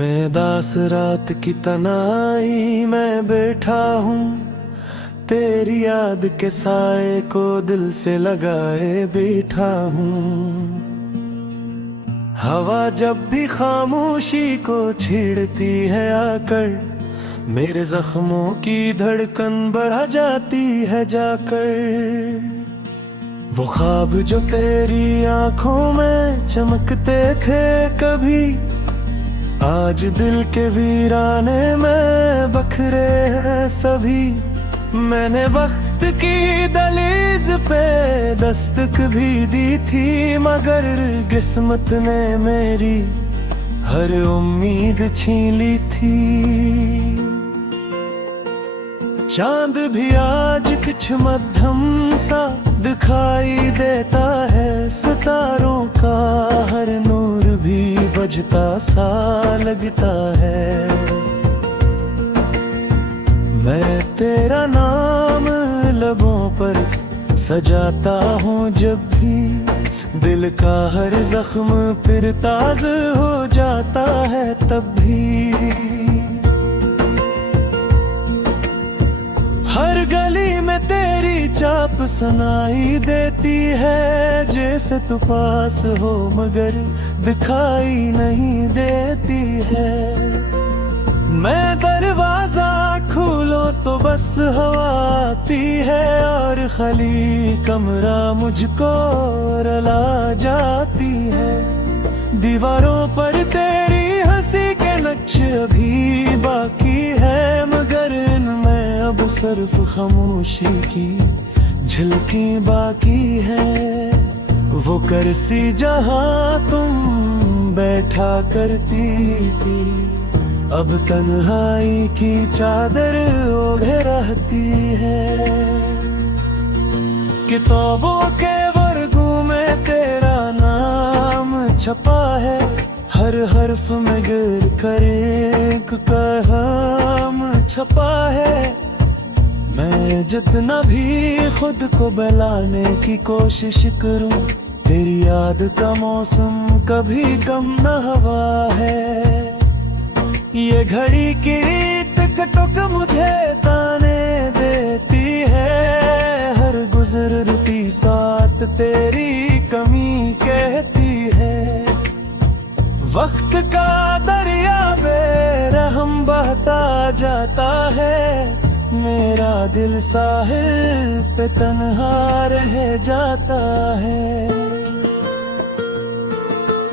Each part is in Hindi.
मैं दास रात की तनाई में बैठा हूँ, तेरी याद के साए को दिल से लगाए बैठा हूँ। हवा जब भी खामोशी को छेड़ती है आकर, मेरे जख्मों की धड़कन बढ़ा जाती है जाकर। वो ख्वाब जो तेरी आंखों में चमकते थे कभी, आज दिल के वीराने में बखरे हैं सभी। मैंने वक्त की दलीज पे दस्तक भी दी थी, मगर किस्मत ने मेरी हर उम्मीद छीन ली थी। चांद भी आज कुछ मध्यम सा दिखाई देता है, सितारों का हर नूर भी बजता सा लगता है। मैं तेरा नाम लबों पर सजाता हूँ जब भी, दिल का हर जख्म फिर ताज़ा हो जाता है तब भी। हर गली में तेरी चाप सुनाई देती है, जैसे तू पास हो मगर दिखाई नहीं देती है। मैं दरवाजा खोलो तो बस हवा आती है, और खाली कमरा मुझको रुला जाती है। दीवारों पर तेरी हंसी के नक्श अभी बाकी है, मगर इनमें अब सिर्फ खामोशी की झलकी बाकी है। वो करसी जहां तुम बैठा करती थी, अब तन्हाई की चादर ओढ़े रहती है। किताबों के वर्गों में तेरा नाम छपा है, हर हर्फ में गिर कर एक कहम छपा है। मैं जितना भी खुद को बहलाने की कोशिश करूं, तेरी याद का मौसम कभी कम न हुआ है। ये घड़ी की टिक टुक मुझे ताने देती है, हर गुजरती साथ तेरी कमी कहती है। वक्त का दरिया बेरहम बहता जाता है, मेरा दिल साहिल पे तन्हा रह जाता है।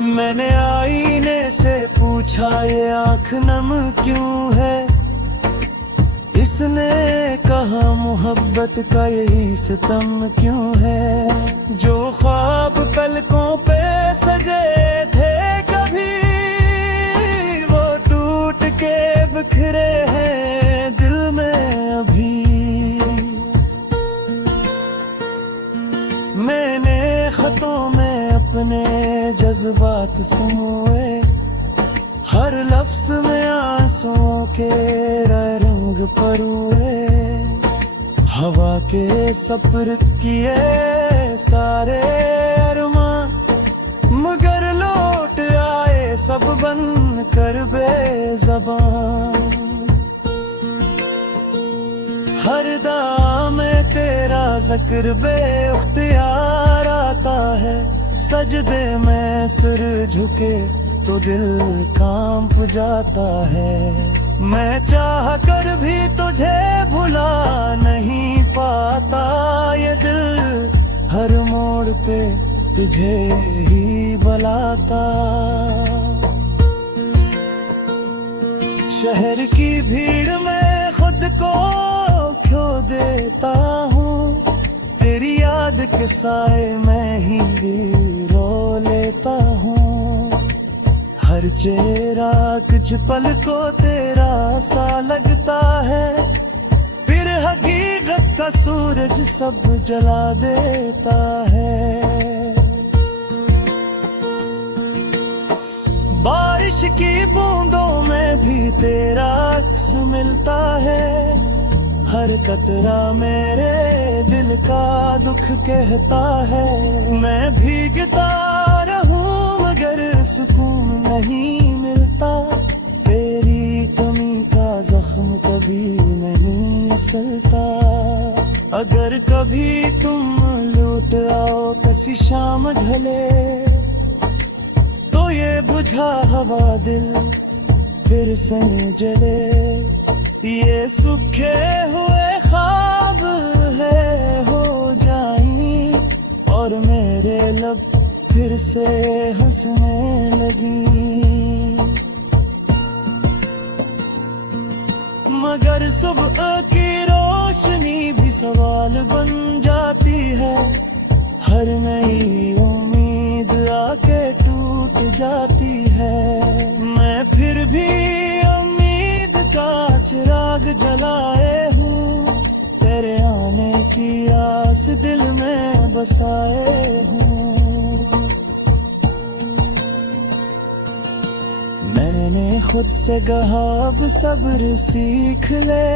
मैंने आईने से पूछा ये आँख नम क्यों है, इसने कहा मोहब्बत का यही सितम क्यों है। जो ख्वाब पलकों पे सजे थे कभी, वो टूट के बिखरे हैं दिल में अभी। मैंने खतों में अपने जज्बात सुनोए, हर लफ्ज में आंसुओं के रंग परुए। हवा के सफर किए सारे अरमान, मगर लौट आए सब बन कर बेज़बान। हर दाम में तेरा जिक्र बेख्तियार आता है, सजदे में सिर झुके तो दिल कांप जाता है। मैं चाह कर भी तुझे भुला नहीं पाता, ये दिल हर मोड़ पे तुझे ही बुलाता। शहर की भीड़ में खुद को खो देता हूँ, तेरी याद के साए में ही रो लेता हूँ। हर चेहरा कुछ पल को तेरा सा लगता है, फिर हकीकत का सूरज सब जला देता है। बारिश की बूंदों में भी तेरा अक्स मिलता है, हर कतरा मेरे दिल का दुख कहता है। मैं भीगता रहूं मगर सुकून नहीं मिलता, तेरी कमी का जख्म कभी नहीं सलता। अगर कभी तुम लौट आओ किसी शाम ढले, तो ये बुझा हवा दिल फिर से जले। ये सूखे हुए ख्वाब है हो जाई, और मेरे लब फिर से हंसने लगी। मगर सुबह की रोशनी भी सवाल बन जाती है। हर नई उम्मीद आके टूट जाती है। मैं फिर भी उम्मीद का चिराग जलाए हूँ, तेरे आने की आस दिल में बसाए हूँ। मैंने खुद से कहा अब सब्र सीख ले,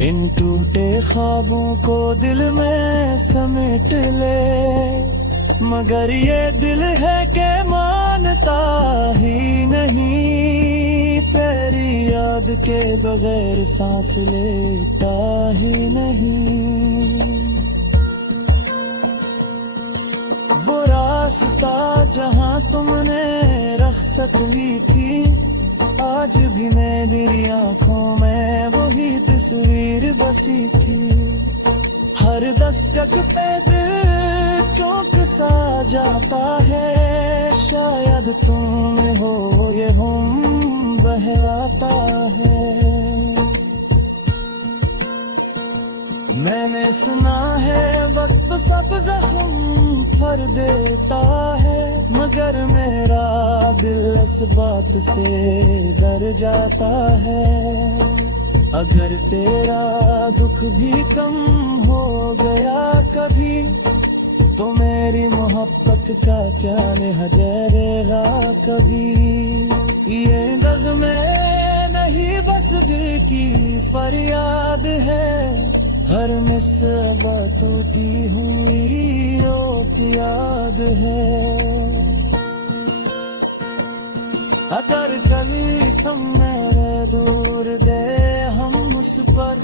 इन टूटे ख्वाबों को दिल में समेट ले। मगर ये दिल है कि मानता ही नहीं, तेरी याद के बगैर सांस लेता ही नहीं। वो रास्ता जहाँ तुमने रख्सत ली थी, आज भी मेरी आंखों में वही तस्वीर बसी थी। हर दस्तक पे दिल चौंक सा जाता है, शायद तुम हो ये हम बहलाता है। मैंने सुना है वक्त सब जख्म भर देता है, मगर मेरा दिल इस बात से डर जाता है। अगर तेरा दुख भी कम हो गया कभी, तो मेरी मोहब्बत का क्या रहेगा कभी। ये नग़्मे नहीं बस दिल की फरियाद है, हर मिसबा टूटी हुई रोक याद है। अगर कभी समय दूर गए हम उस पर,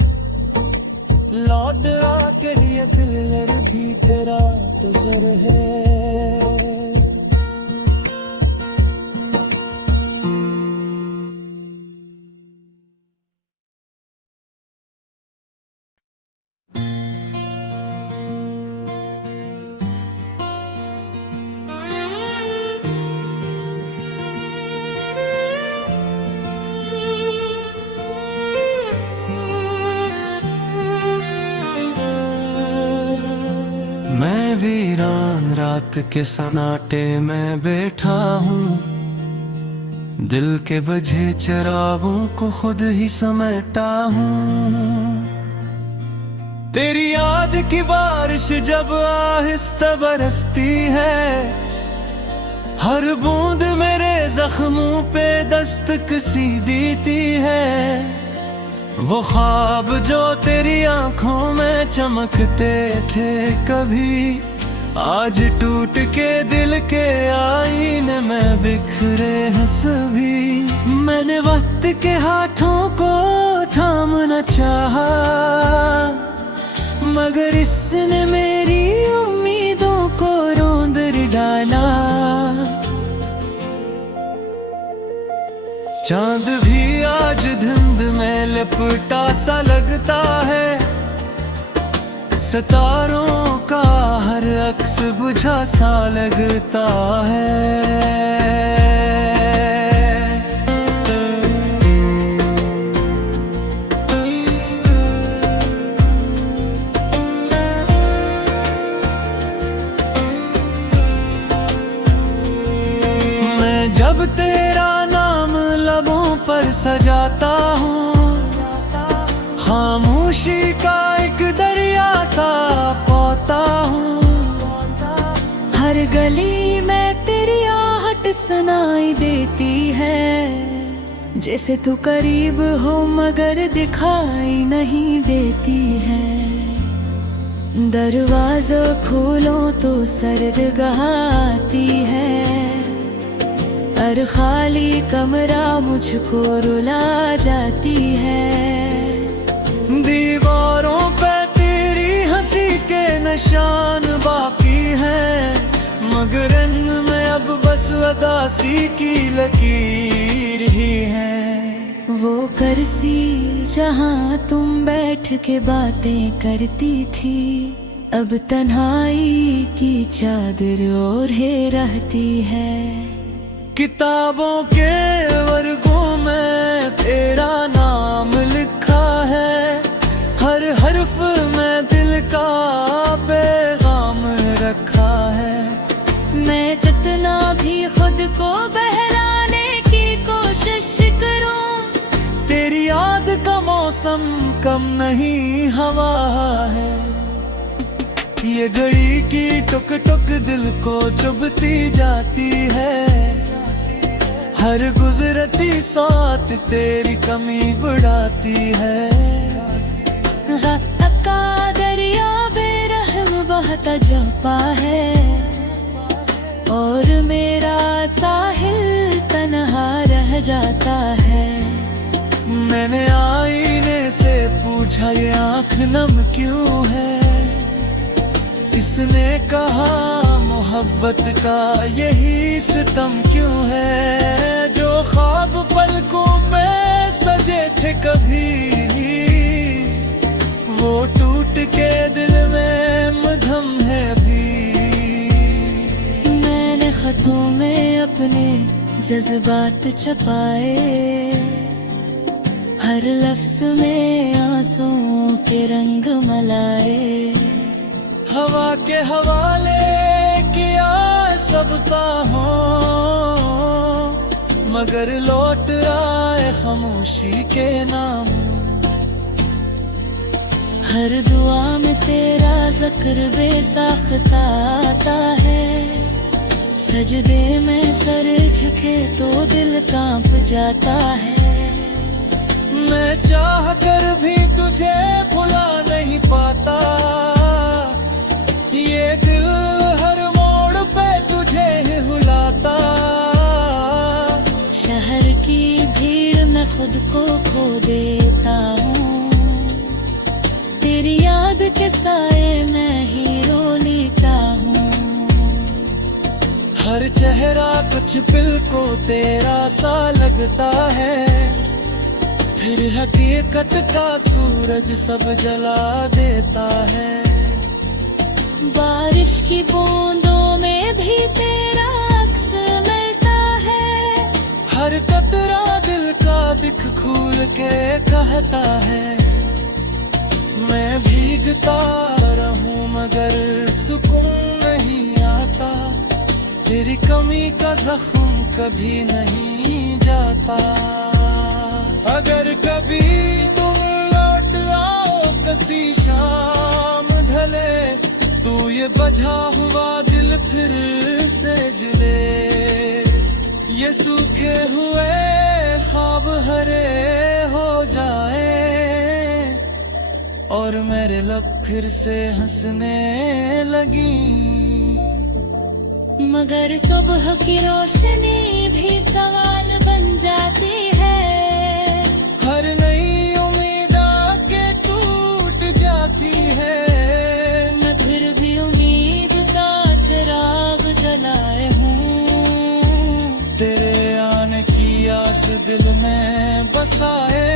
लौट आके ये दिल भी तेरा तुझर है। मैं वीरान रात के सन्नाटे में बैठा हूँ, दिल के बजे चिरागों को खुद ही समेटा हूँ। तेरी याद की बारिश जब आहिस्ता बरसती है, हर बूंद मेरे जख्मों पे दस्तक सी देती है। वो ख्वाब जो तेरी आंखों में चमकते थे कभी, आज टूट के दिल के आईने में बिखरे हैं सभी। मैंने वक्त के हाथों को थामना चाहा, मगर इसने मेरी उम्मीदों को रौंद डाला। चांद भी आज धुंध में लिपटा सा लगता है, सितारों का हर अक्स बुझा सा लगता है। मैं जब तेरा नाम लबों पर सजाता हूँ, खामोशी का एक दरिया सा पाता हूँ। हर गली में तेरी आहट सुनाई देती है, जैसे तू करीब हो मगर दिखाई नहीं देती है। दरवाज़ा खोलो तो सर्द आती है, हर खाली कमरा मुझको रुला जाती है। दीवारों पे तेरी हंसी के निशान बाकी हैं, मगर इनमें अब बस उदासी की लकीर ही है। वो कुर्सी जहाँ तुम बैठ के बातें करती थी, अब तन्हाई की चादर ओढ़े रहती है। किताबों के वर्गों में तेरा नाम लिखा है, हर हर्फ में दिल का पैगाम रखा है। मैं जितना भी खुद को बहलाने की कोशिश करूं, तेरी याद का मौसम कम नहीं हवा है। ये घड़ी की टुक टुक दिल को चुभती जाती है, हर गुजरती साथ तेरी कमी बढ़ाती है। वक्त का दरिया बेरहम बहता जाता है, और मेरा साहिल तन्हा रह जाता है। मैंने आईने से पूछा ये आँख नम क्यों है, इसने कहा मोहब्बत का यही सितम क्यों है। जो ख्वाब पलकों पे सजे थे कभी, वो टूट के दिल में मधम है अभी। मैंने खतों में अपने जज्बात छुपाए, हर लफ्ज में आंसुओं के रंग मलाई। हवा के हवाले किया सबका हो, मगर लौट आए खामोशी के नाम। हर दुआ में तेरा जिक्र बेसाख्ता आता है, सजदे में सर झुके तो दिल कांप जाता है। मैं चाह कर भी तुझे भुला नहीं पाता, ये दिल हर मोड़ पे तुझे ही बुलाता। शहर की भीड़ में खुद को खो देता हूँ, तेरी याद के साए में ही रो लेता हूँ। हर चेहरा कुछ पल को तेरा सा लगता है, फिर हकीकत का सूरज सब जला देता है। बारिश की बूंदों में भी तेरा अक्स मिलता है, हर कतरा दिल का दिख खोल के कहता है। मैं भीगता रहूं मगर सुकून नहीं आता, तेरी कमी का जख्म कभी नहीं जाता। अगर कभी तुम लौट आओ किसी शाम ढले, तू ये बजा हुआ दिल फिर से जले। ये सूखे हुए ख्वाब हरे हो जाए, और मेरे लब फिर से हंसने लगी। मगर सुबह की रोशनी भी सवाल बन जाती है, हर नई उम्मीद आके टूट जाती है। मैं फिर भी उम्मीद का चिराग जलाए हूँ, तेरे आने की आस दिल में बसाए